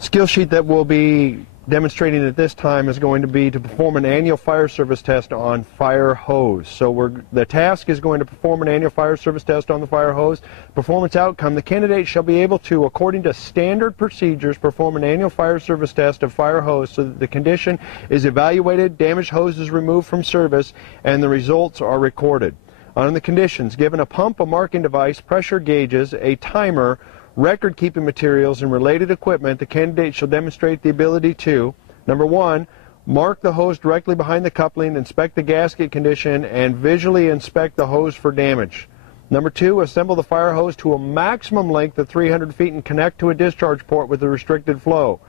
Skill sheet that we'll be demonstrating at this time is going to be to perform an annual fire service test on fire hose. So the task is going to perform an annual fire service test on the fire hose. Performance outcome: the candidate shall be able to, according to standard procedures, perform an annual fire service test of fire hose so that the condition is evaluated, damaged hose is removed from service, and the results are recorded. On the conditions: given a pump, a marking device, pressure gauges, a timer, record-keeping materials, and related equipment, the candidate shall demonstrate the ability to, number 1, mark the hose directly behind the coupling, inspect the gasket condition, and visually inspect the hose for damage. Number 2, assemble the fire hose to a maximum length of 300 feet and connect to a discharge port with a restricted flow.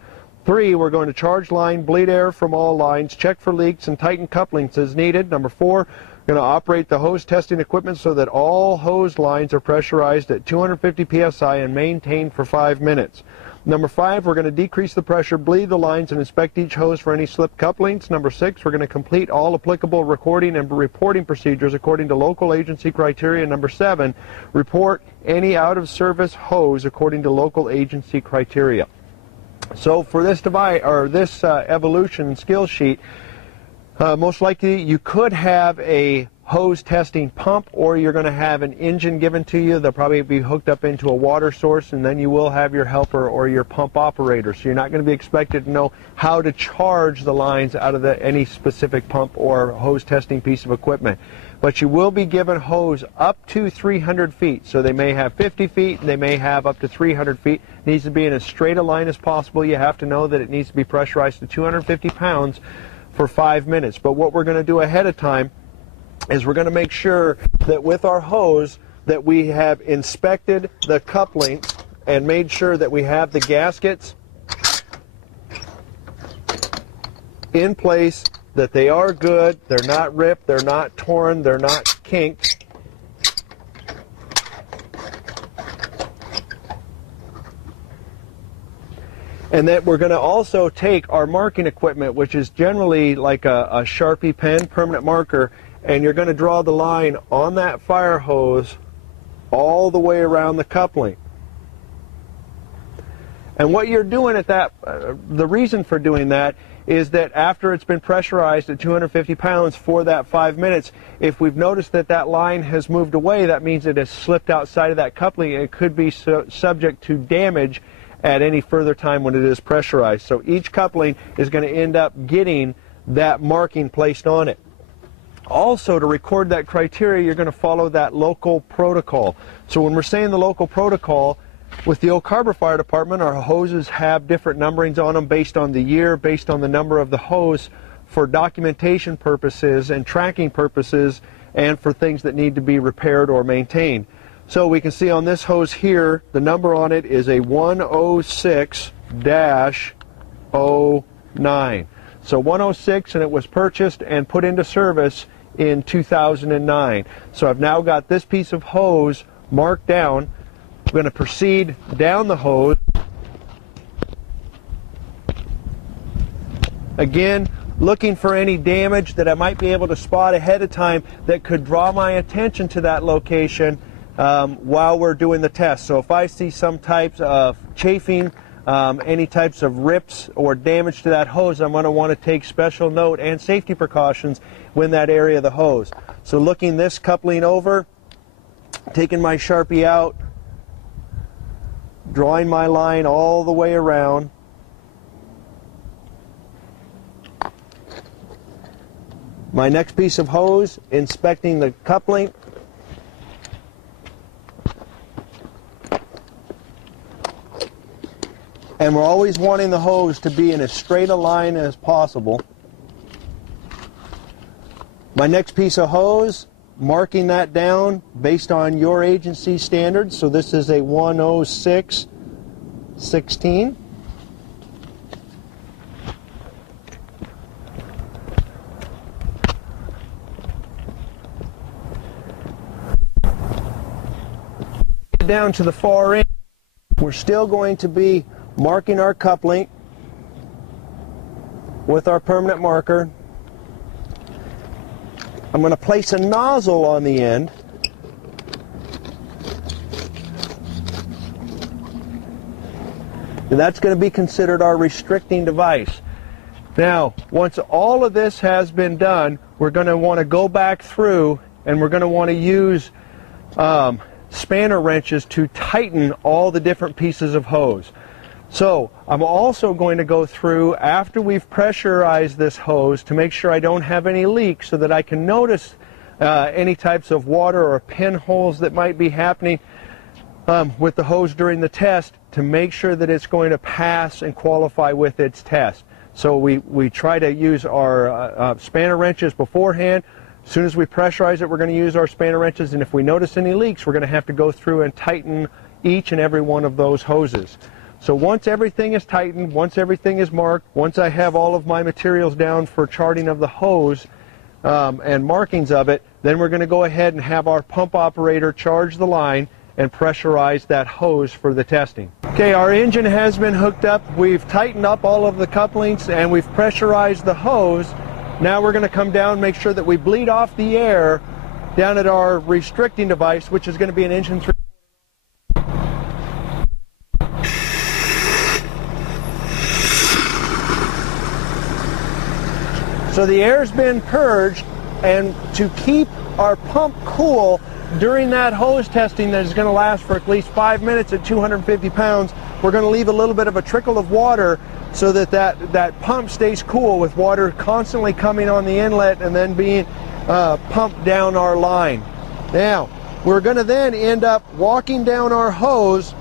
3, we're going to charge line, bleed air from all lines, check for leaks, and tighten couplings as needed. Number 4, we're going to operate the hose testing equipment so that all hose lines are pressurized at 250 psi and maintained for 5 minutes. Number 5, we're going to decrease the pressure, bleed the lines, and inspect each hose for any slip couplings. Number 6, we're going to complete all applicable recording and reporting procedures according to local agency criteria. Number 7, report any out-of-service hose according to local agency criteria. So for this evolution skill sheet, most likely you could have a hose testing pump, or you're going to have an engine given to you. They'll probably be hooked up into a water source, and then you will have your helper or your pump operator. So you're not going to be expected to know how to charge the lines out of any specific pump or hose testing piece of equipment. But you will be given hose up to 300 feet. So they may have 50 feet, and they may have up to 300 feet. It needs to be in as straight a line as possible. You have to know that it needs to be pressurized to 250 pounds for 5 minutes. But what we're going to do ahead of time is we're going to make sure that with our hose that we have inspected the coupling and made sure that we have the gaskets in place, that they are good, they're not ripped, they're not torn, they're not kinked. And that we're going to also take our marking equipment, which is generally like a Sharpie pen, permanent marker, and you're going to draw the line on that fire hose all the way around the coupling. And what you're doing at that, the reason for doing that is that after it's been pressurized at 250 pounds for that 5 minutes, if we've noticed that that line has moved away, that means it has slipped outside of that coupling, and it could be subject to damage at any further time when it is pressurized. So each coupling is going to end up getting that marking placed on it. Also, to record that criteria, you're going to follow that local protocol. So when we're saying the local protocol, with the Oak Harbor Fire Department, our hoses have different numberings on them based on the year, based on the number of the hose, for documentation purposes and tracking purposes, and for things that need to be repaired or maintained. So we can see on this hose here, the number on it is a 106-09. So 106, and it was purchased and put into service in 2009. So I've now got this piece of hose marked down. I'm going to proceed down the hose. Again, looking for any damage that I might be able to spot ahead of time that could draw my attention to that location while we're doing the test. So if I see some types of chafing, any types of rips or damage to that hose, I'm going to want to take special note and safety precautions in that area of the hose. So looking this coupling over, taking my Sharpie out, drawing my line all the way around. My next piece of hose, inspecting the coupling. And we're always wanting the hose to be in as straight a line as possible. My next piece of hose, marking that down based on your agency standards. So this is a 106-16. Down to the far end, we're still going to be marking our coupling with our permanent marker. I'm going to place a nozzle on the end. And that's going to be considered our restricting device. Now, once all of this has been done, we're going to want to go back through and we're going to want to use spanner wrenches to tighten all the different pieces of hose. So I'm also going to go through after we've pressurized this hose to make sure I don't have any leaks so that I can notice any types of water or pinholes that might be happening with the hose during the test to make sure that it's going to pass and qualify with its test. So we try to use our spanner wrenches beforehand. As soon as we pressurize it, we're going to use our spanner wrenches, and if we notice any leaks, we're going to have to go through and tighten each and every one of those hoses. So once everything is tightened, once everything is marked, once I have all of my materials down for charting of the hose and markings of it, then we're going to go ahead and have our pump operator charge the line and pressurize that hose for the testing. Okay, our engine has been hooked up. We've tightened up all of the couplings and we've pressurized the hose. Now we're going to come down and make sure that we bleed off the air down at our restricting device, which is going to be an engine 3. So the air's been purged, and to keep our pump cool during that hose testing that is going to last for at least 5 minutes at 250 pounds, we're going to leave a little bit of a trickle of water so that that pump stays cool, with water constantly coming on the inlet and then being pumped down our line. Now, we're going to then end up walking down our hose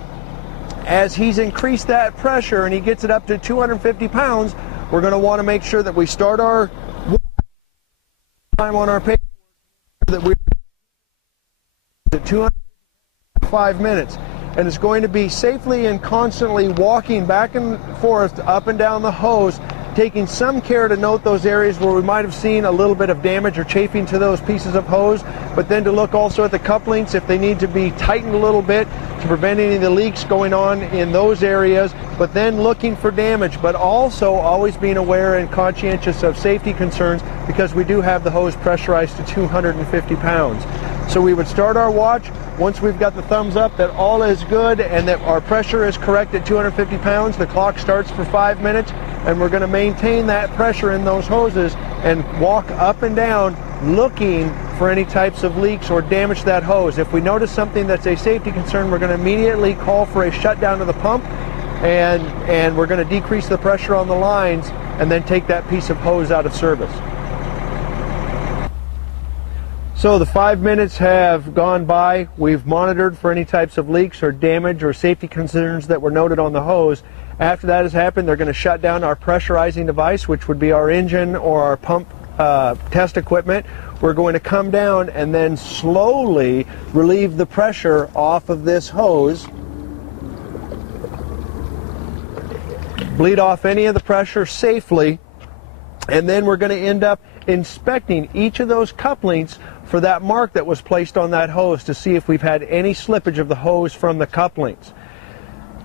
as he's increased that pressure and he gets it up to 250 pounds. We're going to want to make sure that we start our time on our paper that we're at 205 minutes, and it's going to be safely and constantly walking back and forth up and down the hose, taking some care to note those areas where we might have seen a little bit of damage or chafing to those pieces of hose, but then to look also at the couplings if they need to be tightened a little bit to prevent any of the leaks going on in those areas, but then looking for damage, but also always being aware and conscientious of safety concerns because we do have the hose pressurized to 250 pounds. So we would start our watch once we've got the thumbs up that all is good and that our pressure is correct at 250 pounds. The clock starts for 5 minutes, and we're going to maintain that pressure in those hoses and walk up and down looking for any types of leaks or damage to that hose. If we notice something that's a safety concern, we're going to immediately call for a shutdown of the pump, and we're going to decrease the pressure on the lines and then take that piece of hose out of service. So the 5 minutes have gone by. We've monitored for any types of leaks or damage or safety concerns that were noted on the hose. After that has happened, they're going to shut down our pressurizing device, which would be our engine or our pump test equipment. We're going to come down and then slowly relieve the pressure off of this hose. Bleed off any of the pressure safely, and then we're going to end up inspecting each of those couplings for that mark that was placed on that hose to see if we've had any slippage of the hose from the couplings.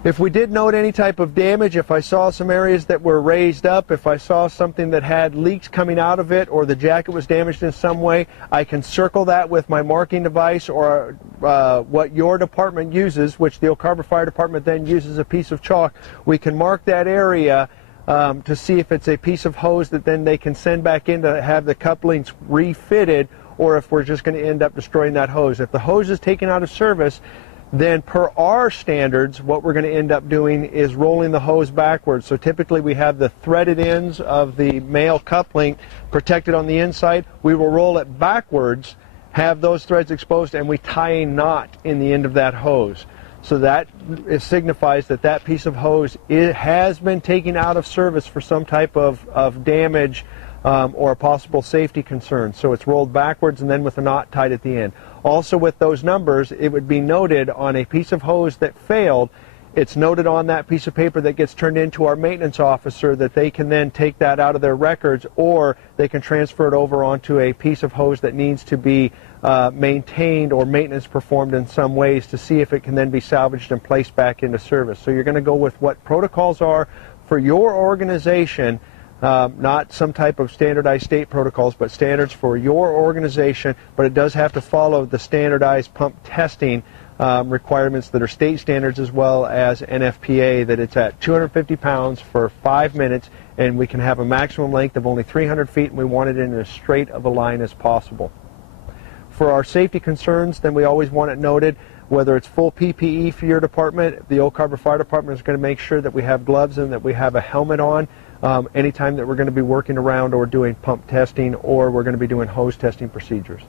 If we did note any type of damage, if I saw some areas that were raised up, if I saw something that had leaks coming out of it or the jacket was damaged in some way, I can circle that with my marking device or what your department uses, which the Oak Harbor Fire Department then uses a piece of chalk. We can mark that area to see if it's a piece of hose that then they can send back in to have the couplings refitted, or if we're just going to end up destroying that hose. If the hose is taken out of service, then per our standards, what we're going to end up doing is rolling the hose backwards. So typically we have the threaded ends of the male coupling protected on the inside. We will roll it backwards, have those threads exposed, and we tie a knot in the end of that hose. So that signifies that that piece of hose has been taken out of service for some type of damage or a possible safety concern. So it's rolled backwards and then with a knot tied at the end. Also with those numbers, it would be noted on a piece of hose that failed. It's noted on that piece of paper that gets turned into our maintenance officer that they can then take that out of their records, or they can transfer it over onto a piece of hose that needs to be maintained or maintenance performed in some ways to see if it can then be salvaged and placed back into service. So you're going to go with what protocols are for your organization, not some type of standardized state protocols, but standards for your organization, but it does have to follow the standardized pump testing requirements that are state standards as well as NFPA, that it's at 250 pounds for 5 minutes, and we can have a maximum length of only 300 feet, and we want it in as straight of a line as possible. For our safety concerns, then we always want it noted, whether it's full PPE for your department, the Oak Harbor Fire Department is going to make sure that we have gloves and that we have a helmet on anytime that we're going to be working around or doing pump testing, or we're going to be doing hose testing procedures.